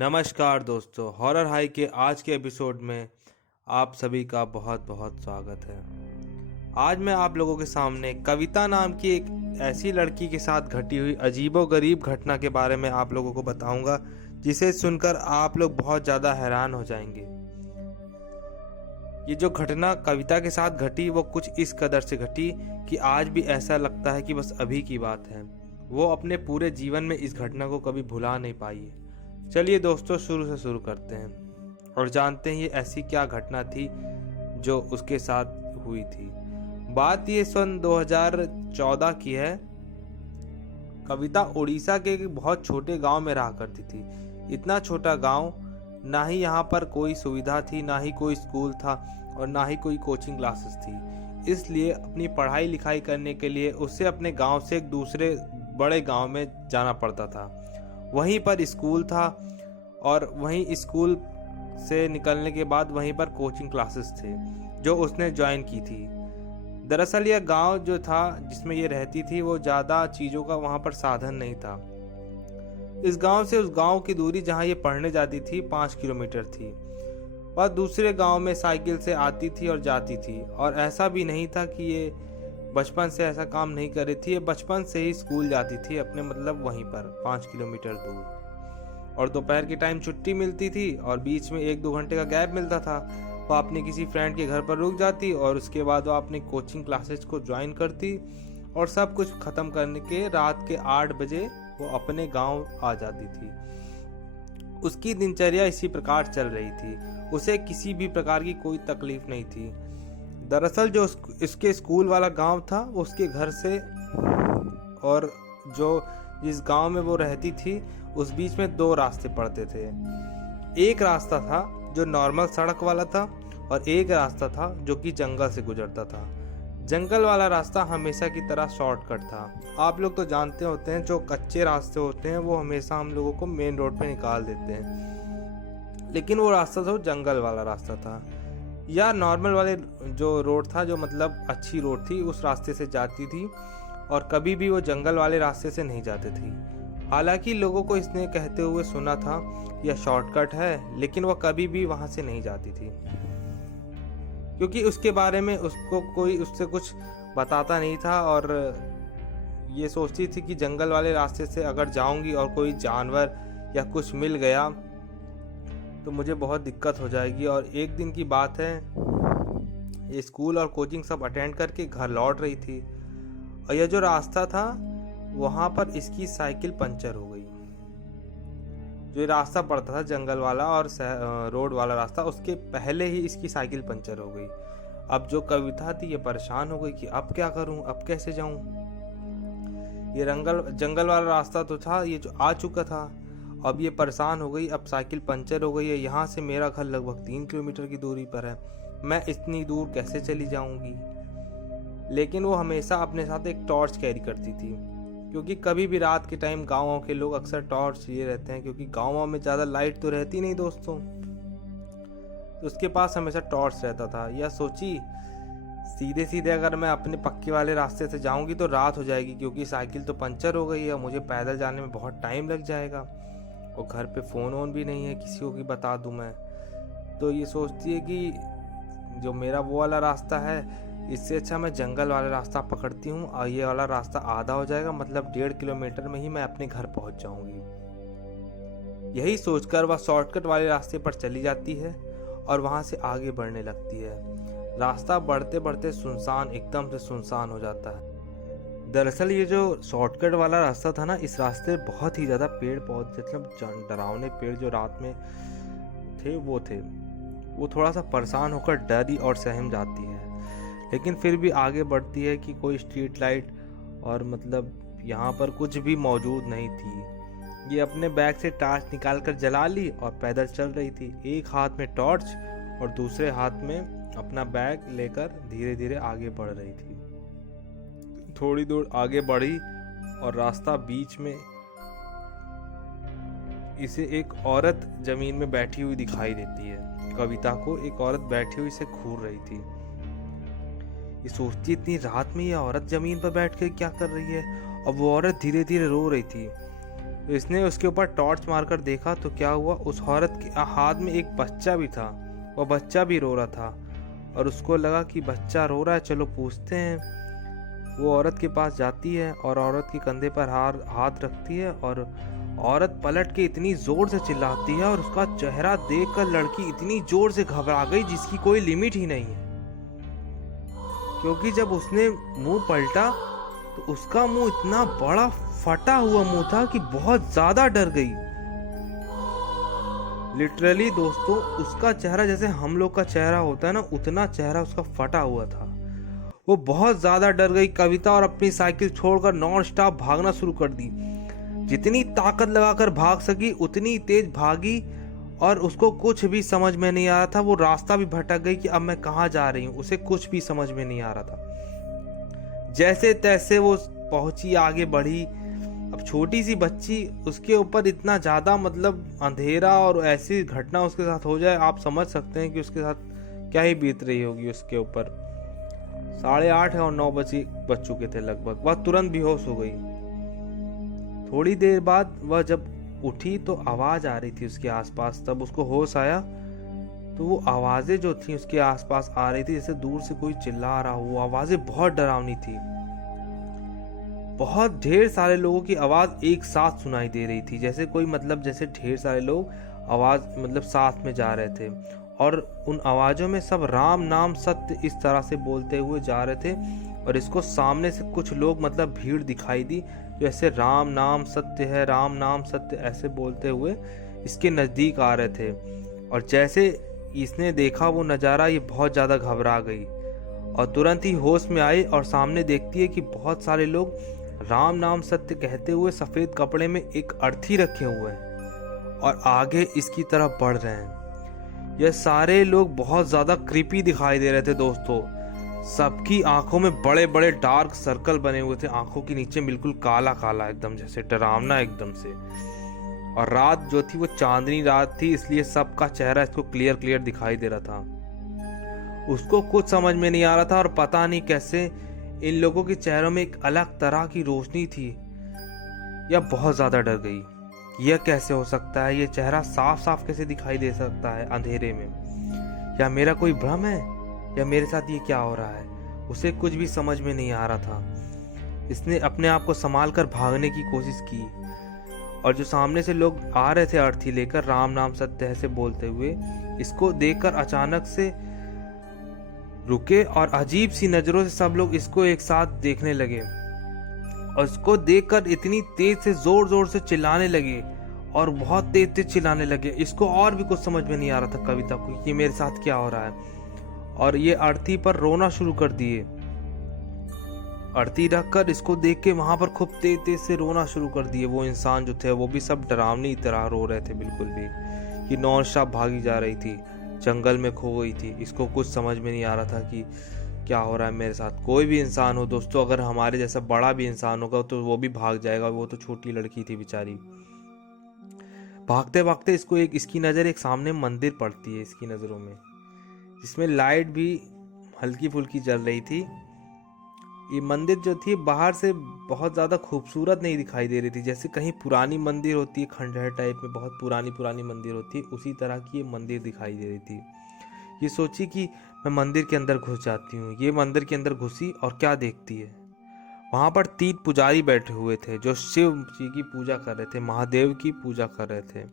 नमस्कार दोस्तों, horror high के आज के एपिसोड में आप सभी का बहुत बहुत स्वागत है। आज मैं आप लोगों के सामने कविता नाम की एक ऐसी लड़की के साथ घटी हुई अजीबोगरीब घटना के बारे में आप लोगों को बताऊंगा, जिसे सुनकर आप लोग बहुत ज़्यादा हैरान हो जाएंगे। ये जो घटना कविता के साथ घटी वो कुछ इस कदर से घटी कि आज भी ऐसा लगता है कि बस अभी की बात है। वो अपने पूरे जीवन में इस घटना को कभी भुला नहीं पाई है। चलिए दोस्तों, शुरू से शुरू करते हैं और जानते हैं ये ऐसी क्या घटना थी जो उसके साथ हुई थी। बात ये सन 2014 की है। कविता उड़ीसा के एक बहुत छोटे गांव में रहा करती थी। इतना छोटा गांव, ना ही यहाँ पर कोई सुविधा थी, ना ही कोई स्कूल था और ना ही कोई कोचिंग क्लासेस थी। इसलिए अपनी पढ़ाई लिखाई करने के लिए उसे अपने गांव से एक दूसरे बड़े गांव में जाना पड़ता था। वहीं पर स्कूल था और वहीं स्कूल से निकलने के बाद वहीं पर कोचिंग क्लासेस थे जो उसने ज्वाइन की थी। दरअसल यह गांव जो था जिसमें ये रहती थी वो ज़्यादा चीज़ों का वहाँ पर साधन नहीं था। इस गांव से उस गांव की दूरी जहाँ ये पढ़ने जाती थी 5 किलोमीटर थी। वह दूसरे गांव में साइकिल से आती थी और जाती थी। और ऐसा भी नहीं था कि ये बचपन से ऐसा काम नहीं कर रही थी। ये बचपन से ही स्कूल जाती थी अपने, मतलब वहीं पर 5 किलोमीटर दूर। और दोपहर के टाइम छुट्टी मिलती थी और बीच में 1-2 घंटे का गैप मिलता था। वह अपने किसी फ्रेंड के घर पर रुक जाती और उसके बाद वह अपनी कोचिंग क्लासेस को ज्वाइन करती और सब कुछ ख़त्म करने के रात के 8 बजे वो अपने गांव आ जाती थी। उसकी दिनचर्या इसी प्रकार चल रही थी। उसे किसी भी प्रकार की कोई तकलीफ नहीं थी। दरअसल जो इसके स्कूल वाला गांव था उसके घर से और जो जिस गांव में वो रहती थी उस बीच में 2 रास्ते पड़ते थे। एक रास्ता था जो नॉर्मल सड़क वाला था और एक रास्ता था जो कि जंगल से गुजरता था। जंगल वाला रास्ता हमेशा की तरह शॉर्टकट था। आप लोग तो जानते होते हैं जो कच्चे रास्ते होते हैं वो हमेशा हम लोगों को मेन रोड पे निकाल देते हैं, लेकिन वो रास्ता था वो जंगल वाला रास्ता था। या नॉर्मल वाले जो रोड था, जो मतलब अच्छी रोड थी, उस रास्ते से जाती थी और कभी भी वो जंगल वाले रास्ते से नहीं जाती थी। हालांकि लोगों को इसने कहते हुए सुना था यह शॉर्टकट है, लेकिन वह कभी भी वहाँ से नहीं जाती थी क्योंकि उसके बारे में उसको कोई उससे कुछ बताता नहीं था। और ये सोचती थी कि जंगल वाले रास्ते से अगर जाऊंगी और कोई जानवर या कुछ मिल गया तो मुझे बहुत दिक्कत हो जाएगी। और एक दिन की बात है, ये स्कूल और कोचिंग सब अटेंड करके घर लौट रही थी और यह जो रास्ता था वहाँ पर इसकी साइकिल पंचर हो गई। जो रास्ता पड़ता था जंगल वाला और रोड वाला रास्ता, उसके पहले ही इसकी साइकिल पंचर हो गई। अब जो कविता थी ये परेशान हो गई कि अब क्या करूं, अब कैसे जाऊं। ये जंगल वाला रास्ता तो था ये जो आ चुका था, अब ये परेशान हो गई। अब साइकिल पंचर हो गई है, यहाँ से मेरा घर लगभग 3 किलोमीटर की दूरी पर है, मैं इतनी दूर कैसे चली जाऊंगी। लेकिन वो हमेशा अपने साथ एक टॉर्च कैरी करती थी, क्योंकि कभी भी रात के टाइम गाँवों के लोग अक्सर टॉर्च लिए रहते हैं, क्योंकि गाँवों में ज़्यादा लाइट तो रहती नहीं दोस्तों। तो उसके पास हमेशा टॉर्च रहता था। यह सोची सीधे सीधे अगर मैं अपने पक्के वाले रास्ते से जाऊंगी तो रात हो जाएगी, क्योंकि साइकिल तो पंचर हो गई है, मुझे पैदल जाने में बहुत टाइम लग जाएगा और घर पे फ़ोन वोन भी नहीं है किसी को कि बता दूं मैं। तो ये सोचती है कि जो मेरा वो वाला रास्ता है इससे अच्छा मैं जंगल वाला रास्ता पकड़ती हूँ और ये वाला रास्ता आधा हो जाएगा, मतलब 1.5 किलोमीटर में ही मैं अपने घर पहुँच जाऊँगी। यही सोचकर वह शॉर्टकट वाले रास्ते पर चली जाती है और वहाँ से आगे बढ़ने लगती है। रास्ता बढ़ते बढ़ते सुनसान, एकदम से सुनसान हो जाता है। दरअसल ये जो शॉर्टकट वाला रास्ता था ना, इस रास्ते बहुत ही ज़्यादा पेड़ पौधे, मतलब डरावने पेड़ जो रात में थे वो थे। वो थोड़ा सा परेशान होकर डरी और सहम जाती है, लेकिन फिर भी आगे बढ़ती है कि कोई स्ट्रीट लाइट और मतलब यहाँ पर कुछ भी मौजूद नहीं थी। ये अपने बैग से टॉर्च निकाल कर जला ली और पैदल चल रही थी, एक हाथ में टॉर्च और दूसरे हाथ में अपना बैग लेकर धीरे धीरे आगे बढ़ रही थी। थोड़ी दूर आगे बढ़ी और रास्ता बीच में इसे एक औरत जमीन में बैठी हुई दिखाई देती है। कविता को एक औरत बैठी हुई इसे घूर रही थी। ये सोचती इतनी रात में ये औरत जमीन पर बैठ कर क्या कर रही है, और वो औरत धीरे धीरे रो रही थी। तो इसने उसके ऊपर टॉर्च मारकर देखा तो क्या हुआ, उस औरत के हाथ में एक बच्चा भी था। वह बच्चा भी रो रहा था और उसको लगा कि बच्चा रो रहा है, चलो पूछते हैं। वो औरत के पास जाती है और औरत के कंधे पर हाथ रखती है और औरत पलट के इतनी जोर से चिल्लाती है और उसका चेहरा देखकर लड़की इतनी जोर से घबरा गई जिसकी कोई लिमिट ही नहीं है। क्योंकि जब उसने मुंह पलटा तो उसका मुंह इतना बड़ा फटा हुआ मुंह था कि बहुत ज्यादा डर गई। लिटरली दोस्तों, उसका चेहरा जैसे हम लोग का चेहरा होता है ना, उतना चेहरा उसका फटा हुआ था। वो बहुत ज्यादा डर गई कविता और अपनी साइकिल छोड़कर नॉन स्टॉप भागना शुरू कर दी। जितनी ताकत लगाकर भाग सकी उतनी तेज भागी और उसको कुछ भी समझ में नहीं आ रहा था। वो रास्ता भी भटक गई कि अब मैं कहाँ जा रही हूँ, उसे कुछ भी समझ में नहीं आ रहा था। जैसे तैसे वो पहुंची, आगे बढ़ी। अब छोटी सी बच्ची, उसके ऊपर इतना ज्यादा अंधेरा और ऐसी घटना उसके साथ हो जाए, आप समझ सकते हैं कि उसके साथ क्या ही बीत रही होगी उसके ऊपर। 8:30 और 9 बज चुके थे लगभग। वह तुरंत बेहोश हो गई। थोड़ी देर बाद वह जब उठी तो आवाज आ रही थी उसके आसपास। तब उसको होश आया तो वो आवाजें जो थी उसके आसपास आ रही थी, जैसे दूर से कोई चिल्ला रहा हो। वो आवाजें बहुत डरावनी थी। बहुत ढेर सारे लोगों की आवाज एक साथ सुनाई दे रही थी, जैसे कोई जैसे ढेर सारे लोग आवाज साथ में जा रहे थे। और उन आवाजों में सब राम नाम सत्य इस तरह से बोलते हुए जा रहे थे। और इसको सामने से कुछ लोग भीड़ दिखाई दी जो ऐसे राम नाम सत्य है, राम नाम सत्य ऐसे बोलते हुए इसके नजदीक आ रहे थे। और जैसे इसने देखा वो नज़ारा, ये बहुत ज़्यादा घबरा गई और तुरंत ही होश में आई और सामने देखती है कि बहुत सारे लोग राम नाम सत्य कहते हुए सफ़ेद कपड़े में एक अर्थी रखे हुए हैं और आगे इसकी तरफ बढ़ रहे हैं। ये सारे लोग बहुत ज़्यादा क्रीपी दिखाई दे रहे थे दोस्तों। सबकी आंखों में बड़े बड़े डार्क सर्कल बने हुए थे, आंखों के नीचे बिल्कुल काला काला एकदम, जैसे डरावना एकदम से। और रात जो थी वो चांदनी रात थी, इसलिए सबका चेहरा इसको क्लियर क्लियर दिखाई दे रहा था। उसको कुछ समझ में नहीं आ रहा था और पता नहीं कैसे इन लोगों के चेहरों में एक अलग तरह की रोशनी थी। यह बहुत ज्यादा डर गई। यह कैसे हो सकता है? यह चेहरा साफ साफ कैसे दिखाई दे सकता है अंधेरे में? या मेरा कोई भ्रम है, या मेरे साथ ये क्या हो रहा है? उसे कुछ भी समझ में नहीं आ रहा था। इसने अपने आप को संभाल कर भागने की कोशिश की और जो सामने से लोग आ रहे थे अर्थी लेकर राम नाम सत्य ऐसे बोलते हुए, इसको देखकर अचानक से रुके और अजीब सी नजरों से सब लोग इसको एक साथ देखने लगे और इसको देखकर इतनी तेज से जोर जोर से चिल्लाने लगे और बहुत तेज तेज चिल्लाने लगे। इसको और भी कुछ समझ में नहीं आ रहा था कविता को कि मेरे साथ क्या हो रहा है। और ये अर्थी पर रोना शुरू कर दिए। अर्थी रखकर इसको देख के वहां पर खूब तेज तेज से रोना शुरू कर दिए। वो इंसान जो थे वो भी सब डरावनी तरह रो रहे थे बिल्कुल भी, कि नॉन स्टॉप भागी जा रही थी, जंगल में खो गई थी। इसको कुछ समझ में नहीं आ रहा था कि क्या हो रहा है मेरे साथ। कोई भी इंसान हो दोस्तों, अगर हमारे जैसा बड़ा भी इंसान होगा तो वो भी भाग जाएगा। वो तो छोटी लड़की थी बेचारी। भागते भागते इसकी नज़र एक सामने मंदिर पड़ती है इसकी नज़रों में, जिसमें लाइट भी हल्की फुल्की जल रही थी। ये मंदिर जो थी बाहर से बहुत ज़्यादा खूबसूरत नहीं दिखाई दे रही थी, जैसे कहीं पुरानी मंदिर होती है, खंडहर टाइप में बहुत पुरानी पुरानी मंदिर होती है, उसी तरह की ये मंदिर दिखाई दे रही थी। ये सोची कि मैं मंदिर के अंदर घुस जाती हूँ। ये मंदिर के अंदर घुसी और क्या देखती है, वहाँ पर 3 पुजारी बैठे हुए थे जो शिव जी की पूजा कर रहे थे, महादेव की पूजा कर रहे थे।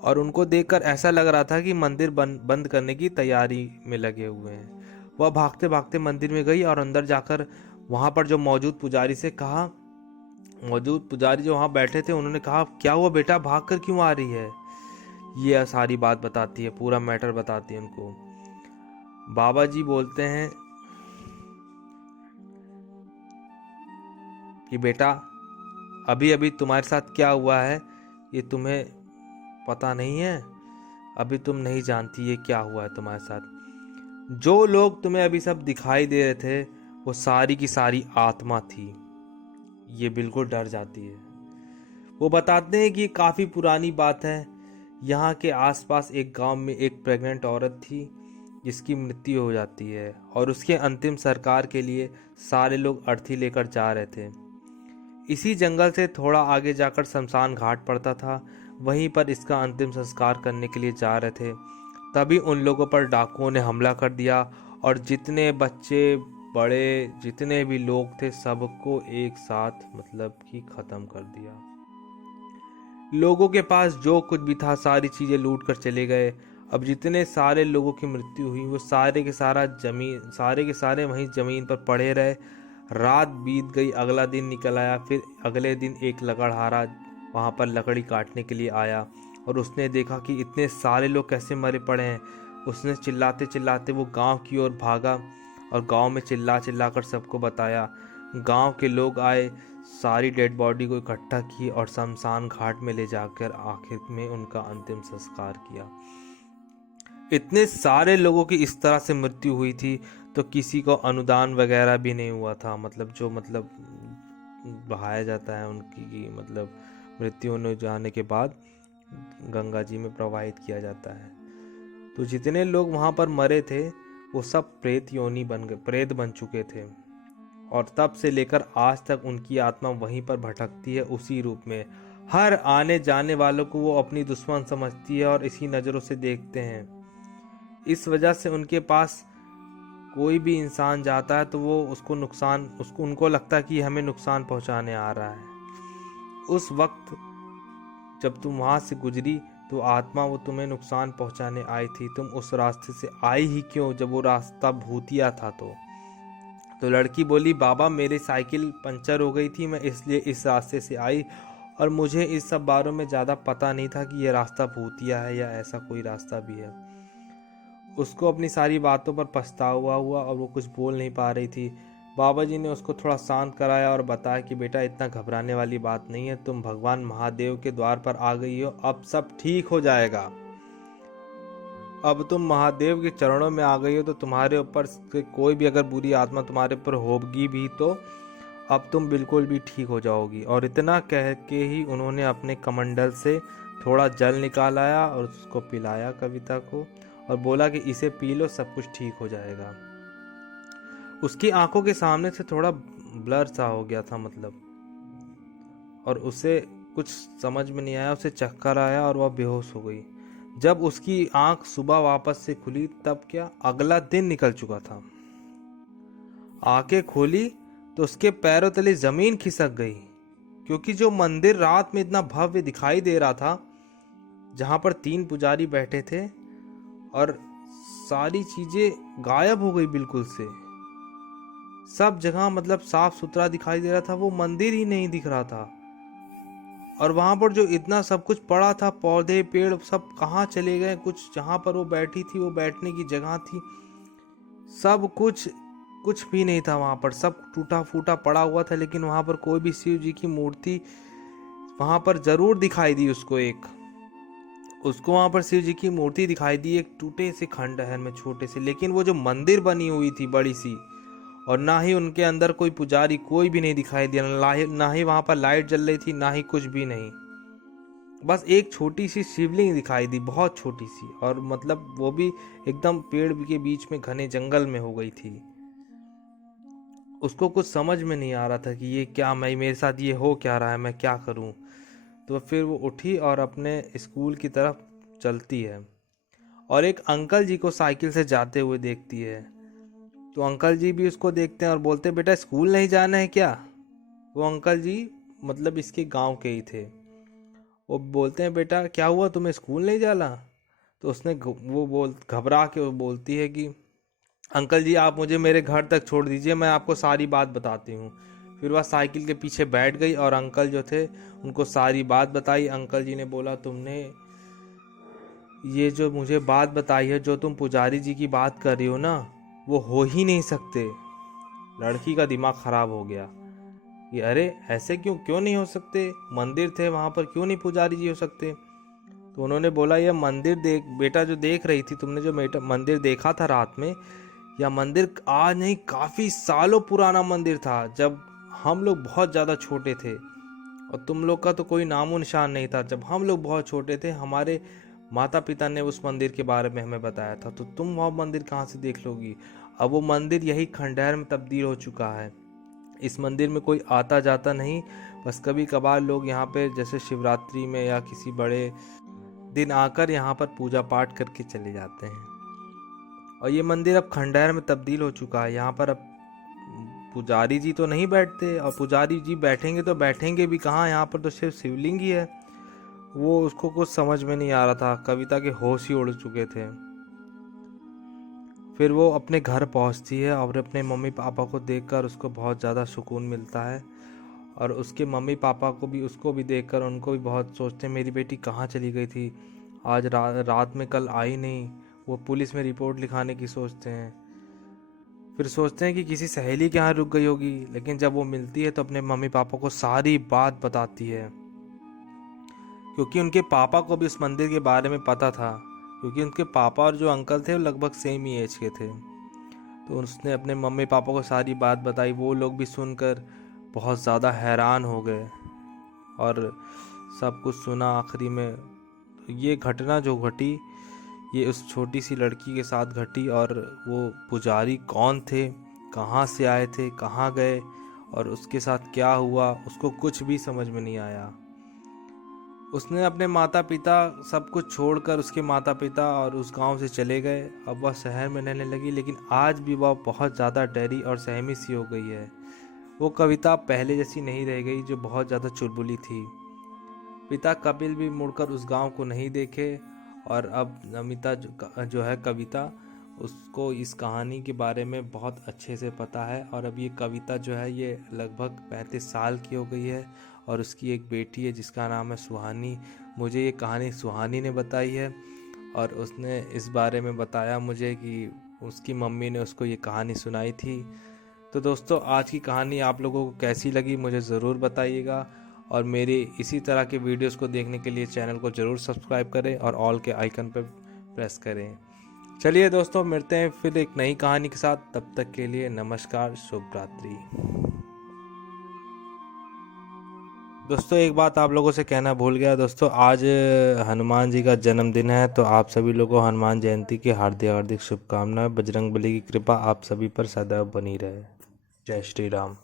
और उनको देखकर ऐसा लग रहा था कि मंदिर बंद करने की तैयारी में लगे हुए हैं। वह भागते भागते मंदिर में गई और अंदर जाकर वहां पर जो मौजूद पुजारी जो वहां बैठे थे, उन्होंने कहा, क्या हुआ बेटा, भाग कर क्यों आ रही है? ये सारी बात बताती है, पूरा मैटर बताती है उनको। बाबा जी बोलते हैं कि बेटा, अभी अभी तुम्हारे साथ क्या हुआ है ये तुम्हें पता नहीं है, अभी तुम नहीं जानती ये क्या हुआ है तुम्हारे साथ। जो लोग तुम्हें अभी सब दिखाई दे रहे थे वो सारी की सारी आत्मा थी। ये बिल्कुल डर जाती है। वो बताते हैं कि ये काफ़ी पुरानी बात है। यहाँ के आसपास एक गांव में एक प्रेग्नेंट औरत थी जिसकी मृत्यु हो जाती है और उसके अंतिम संस्कार के लिए सारे लोग अर्थी लेकर जा रहे थे। इसी जंगल से थोड़ा आगे जाकर शमशान घाट पड़ता था। वहीं पर इसका अंतिम संस्कार करने के लिए जा रहे थे, तभी उन लोगों पर डाकुओं ने हमला कर दिया और जितने बच्चे बड़े जितने भी लोग थे सबको एक साथ मतलब कि खत्म कर दिया। लोगों के पास जो कुछ भी था सारी चीजें लूट कर चले गए। अब जितने सारे लोगों की मृत्यु हुई वो सारे के सारे वहीं जमीन पर पड़े रहे। रात बीत गई, अगला दिन निकल आया। फिर अगले दिन एक लकड़हारा वहां पर लकड़ी काटने के लिए आया और उसने देखा कि इतने सारे लोग कैसे मरे पड़े हैं। उसने चिल्लाते चिल्लाते वो गांव की ओर भागा और गांव में चिल्ला चिल्ला कर सबको बताया। गांव के लोग आए, सारी डेड बॉडी को इकट्ठा की और शमशान घाट में ले जाकर आखिर में उनका अंतिम संस्कार किया। इतने सारे लोगों की इस तरह से मृत्यु हुई थी तो किसी को अनुदान वगैरह भी नहीं हुआ था, मतलब जो बहाया जाता है उनकी की मृत्यु होने जाने के बाद गंगा जी में प्रवाहित किया जाता है। तो जितने लोग वहां पर मरे थे वो सब प्रेत बन चुके थे और तब से लेकर आज तक उनकी आत्मा वहीं पर भटकती है उसी रूप में। हर आने जाने वालों को वो अपनी दुश्मन समझती है और इसी नज़रों से देखते हैं। इस वजह से उनके पास कोई भी इंसान जाता है तो वो उनको लगता है कि हमें नुकसान पहुंचाने आ रहा है। उस वक्त जब तुम वहां से गुजरी तो आत्मा वो तुम्हें नुकसान पहुंचाने आई थी। तुम उस रास्ते से आई ही क्यों जब वो रास्ता भूतिया था? तो लड़की बोली, बाबा मेरी साइकिल पंचर हो गई थी, मैं इसलिए इस रास्ते से आई और मुझे इस सब बारों में ज़्यादा पता नहीं था कि यह रास्ता भूतिया है या ऐसा कोई रास्ता भी है। उसको अपनी सारी बातों पर पछतावा हुआ और वो कुछ बोल नहीं पा रही थी। बाबा जी ने उसको थोड़ा शांत कराया और बताया कि बेटा इतना घबराने वाली बात नहीं है, तुम भगवान महादेव के द्वार पर आ गई हो, अब सब ठीक हो जाएगा। अब तुम महादेव के चरणों में आ गई हो तो तुम्हारे ऊपर से कोई भी अगर बुरी आत्मा तुम्हारे ऊपर होगी भी तो अब तुम बिल्कुल भी ठीक हो जाओगी। और इतना कह के ही उन्होंने अपने कमंडल से थोड़ा जल निकालाया और उसको पिलाया कविता को और बोला कि इसे पी लो, सब कुछ ठीक हो जाएगा। उसकी आंखों के सामने से थोड़ा ब्लर सा हो गया था और उसे कुछ समझ में नहीं आया, उसे चक्कर आया और वह बेहोश हो गई। जब उसकी आंख सुबह वापस से खुली तब क्या अगला दिन निकल चुका था। आंखें खोली तो उसके पैरों तले जमीन खिसक गई, क्योंकि जो मंदिर रात में इतना भव्य दिखाई दे रहा था, जहां पर 3 पुजारी बैठे थे और सारी चीजें गायब हो गई बिल्कुल से। सब जगह साफ सुथरा दिखाई दे रहा था, वो मंदिर ही नहीं दिख रहा था। और वहां पर जो इतना सब कुछ पड़ा था, पौधे पेड़ सब कहाँ चले गए? कुछ जहां पर वो बैठी थी वो बैठने की जगह थी, सब कुछ भी नहीं था वहां पर। सब टूटा फूटा पड़ा हुआ था, लेकिन वहां पर कोई भी शिव जी की मूर्ति वहां पर जरूर दिखाई दी उसको वहां पर शिव जी की मूर्ति दिखाई दी, एक टूटे से खंडहर में छोटे से। लेकिन वो जो मंदिर बनी हुई थी बड़ी सी, और ना ही उनके अंदर कोई पुजारी कोई भी नहीं दिखाई दिया, ना ही वहां पर लाइट जल रही थी, ना ही कुछ भी नहीं। बस एक छोटी सी शिवलिंग दिखाई दी, बहुत छोटी सी, और वो भी एकदम पेड़ के बीच में घने जंगल में हो गई थी। उसको कुछ समझ में नहीं आ रहा था कि ये क्या, मेरे साथ ये हो क्या रहा है, मैं क्या करूं। तो फिर वो उठी और अपने स्कूल की तरफ चलती है और एक अंकल जी को साइकिल से जाते हुए देखती है। तो अंकल जी भी उसको देखते हैं और बोलते हैं, बेटा स्कूल नहीं जाना है क्या? वो अंकल जी इसके गांव के ही थे। वो बोलते हैं, बेटा क्या हुआ, तुम्हें स्कूल नहीं जाना? तो उसने घबरा के वो बोलती है कि अंकल जी आप मुझे मेरे घर तक छोड़ दीजिए, मैं आपको सारी बात बताती हूँ। फिर वह साइकिल के पीछे बैठ गई और अंकल जो थे उनको सारी बात बताई। अंकल जी ने बोला, तुमने ये जो मुझे बात बताई है, जो तुम पुजारी जी की बात कर रही हो ना, वो हो ही नहीं सकते। लड़की का दिमाग खराब हो गया कि अरे ऐसे क्यों नहीं हो सकते? मंदिर थे वहां पर, क्यों नहीं पुजारी जी हो सकते? तो उन्होंने बोला, यह मंदिर बेटा जो देख रही थी तुमने, जो मंदिर देखा था रात में, यह मंदिर आज नहीं काफी सालों पुराना मंदिर था, जब हम लोग बहुत ज्यादा छोटे थे और तुम लोग का तो कोई नामो निशान नहीं था। जब हम लोग बहुत छोटे थे हमारे माता पिता ने उस मंदिर के बारे में हमें बताया था, तो तुम वह मंदिर कहाँ से देख लोगी? अब वो मंदिर यही खंडहर में तब्दील हो चुका है। इस मंदिर में कोई आता जाता नहीं, बस कभी कभार लोग यहाँ पे जैसे शिवरात्रि में या किसी बड़े दिन आकर यहाँ पर पूजा पाठ करके चले जाते हैं। और ये मंदिर अब खंडहर में तब्दील हो चुका है। यहाँ पर अब पुजारी जी तो नहीं बैठते, और पुजारी जी बैठेंगे तो बैठेंगे भी कहाँ, यहाँ पर तो सिर्फ शिवलिंग ही है। वो उसको कुछ समझ में नहीं आ रहा था, कविता के होश ही उड़ चुके थे। फिर वो अपने घर पहुंचती है और अपने मम्मी पापा को देखकर उसको बहुत ज़्यादा सुकून मिलता है। और उसके मम्मी पापा को भी, उसको भी देखकर उनको भी बहुत सोचते हैं मेरी बेटी कहाँ चली गई थी, आज रात में कल आई नहीं। वो पुलिस में रिपोर्ट लिखाने की सोचते हैं। फिर सोचते हैं कि किसी सहेली के यहाँ रुक गई होगी, लेकिन जब वो मिलती है तो अपने मम्मी पापा को सारी बात बताती है, क्योंकि उनके पापा को भी उस मंदिर के बारे में पता था, क्योंकि उनके पापा और जो अंकल थे वो लगभग सेम ही एज के थे। तो उसने अपने मम्मी पापा को सारी बात बताई। वो लोग भी सुनकर बहुत ज़्यादा हैरान हो गए और सब कुछ सुना। आखिरी में ये घटना जो घटी, ये उस छोटी सी लड़की के साथ घटी, और वो पुजारी कौन थे, कहाँ से आए थे, कहाँ गए और उसके साथ क्या हुआ, उसको कुछ भी समझ में नहीं आया। उसने अपने माता पिता सब कुछ छोड़कर, उसके माता पिता और उस गांव से चले गए। अब वह शहर में रहने लगी, लेकिन आज भी वह बहुत ज़्यादा डरी और सहमी सी हो गई है। वो कविता पहले जैसी नहीं रह गई, जो बहुत ज़्यादा चुलबुली थी। पिता कपिल भी मुड़कर उस गांव को नहीं देखे, और अब नमिता जो है कविता, उसको इस कहानी के बारे में बहुत अच्छे से पता है। और अब ये कविता जो है ये लगभग 35 साल की हो गई है, और उसकी एक बेटी है जिसका नाम है सुहानी। मुझे ये कहानी सुहानी ने बताई है, और उसने इस बारे में बताया मुझे कि उसकी मम्मी ने उसको ये कहानी सुनाई थी। तो दोस्तों, आज की कहानी आप लोगों को कैसी लगी मुझे ज़रूर बताइएगा, और मेरे इसी तरह के वीडियोस को देखने के लिए चैनल को ज़रूर सब्सक्राइब करें और ऑल के आइकन पर प्रेस करें। चलिए दोस्तों, मिलते हैं फिर एक नई कहानी के साथ। तब तक के लिए नमस्कार, शुभ रात्रि। दोस्तों, एक बात आप लोगों से कहना भूल गया दोस्तों, आज हनुमान जी का जन्मदिन है, तो आप सभी लोगों को हनुमान जयंती की हार्दिक हार्दिक शुभकामनाएं। बजरंगबली की कृपा आप सभी पर सदैव बनी रहे। जय श्री राम।